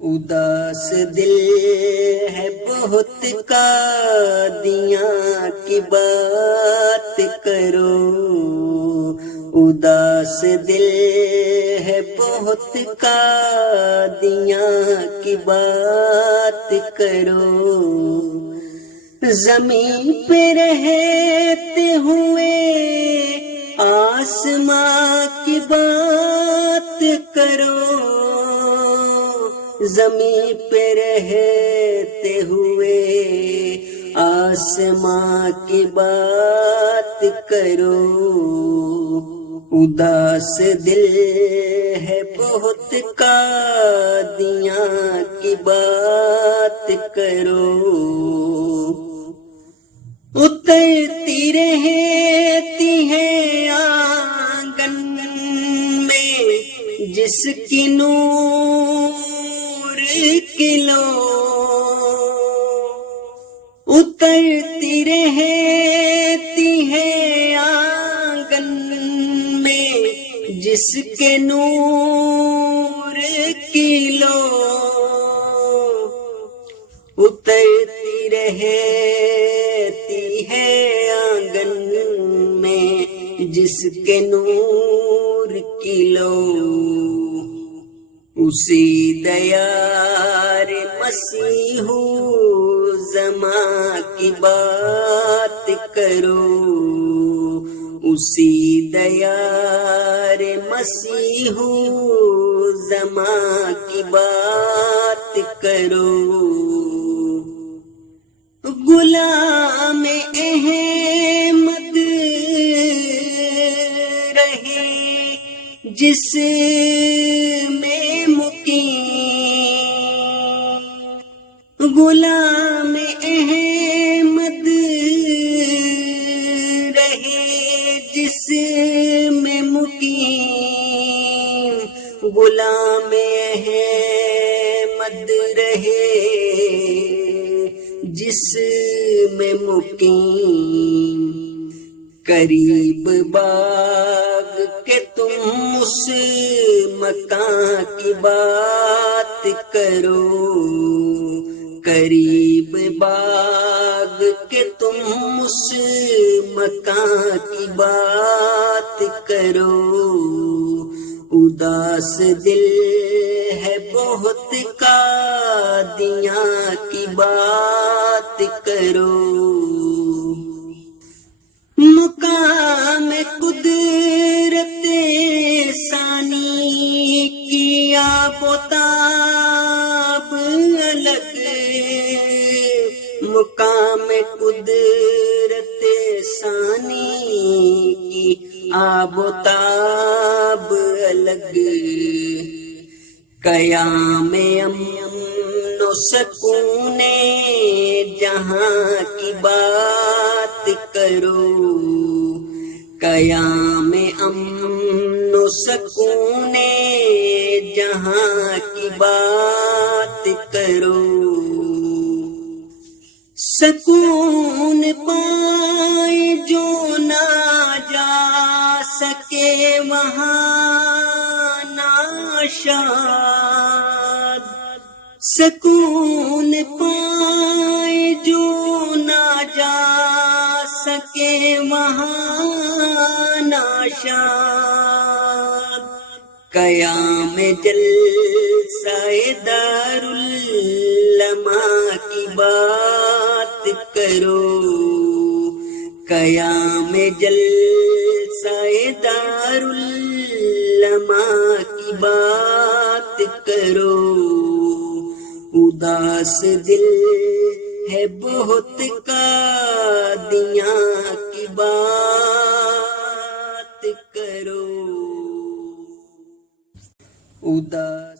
اداس دل ہے بہت قادیاں کی بات کرو، اداس دل ہے بہت قادیاں کی بات کرو، زمین پہ رہتے ہوئے آسماں کی بات کرو، زمین پہ رہتے ہوئے آسماں کی بات کرو، اداس دل ہے بہت قادیاں کی بات کرو، اترتی رہتی ہے آنگن میں جس کی نور کی لو، اترتی رہتی ہے آنگن میں جس کے نور کی لو، اترتی رہتی ہے آنگن میں جس کے نور کی لو، اسی دیار مسیح زماں کی بات کرو، اسی دیار مسیح زماں کی بات کرو، غلام احمد رہے جس میں مقیم، غلام احمد رہے جس میں مقیم، غلام احمد رہے جس میں مقیم، قریب باغ کے تم اس مکان کی بات کرو، قریب باغ کے تم اس مکان کی بات کرو، اداس دل ہے بہت قادیاں کی بات کرو، مقام قدرت ثانی کی آب و تاب الگ، مقام قدرت ثانی کی آب و تاب الگ، قیام امن و سکون جہاں کی بات کرو، قیام امن و سکون جہاں کی بات کرو، سکون پائے جو نہ جا سکے وہاں ناشاد، سکون پائے جو نہ جا سکے وہاں ناشاد، قیام جلسہ دارالعلماء کی بات کرو، قیام جلسہ دارالعلماء کی بات کرو، اداس دل ہے بہت قادیاں کی بات کرو، اداس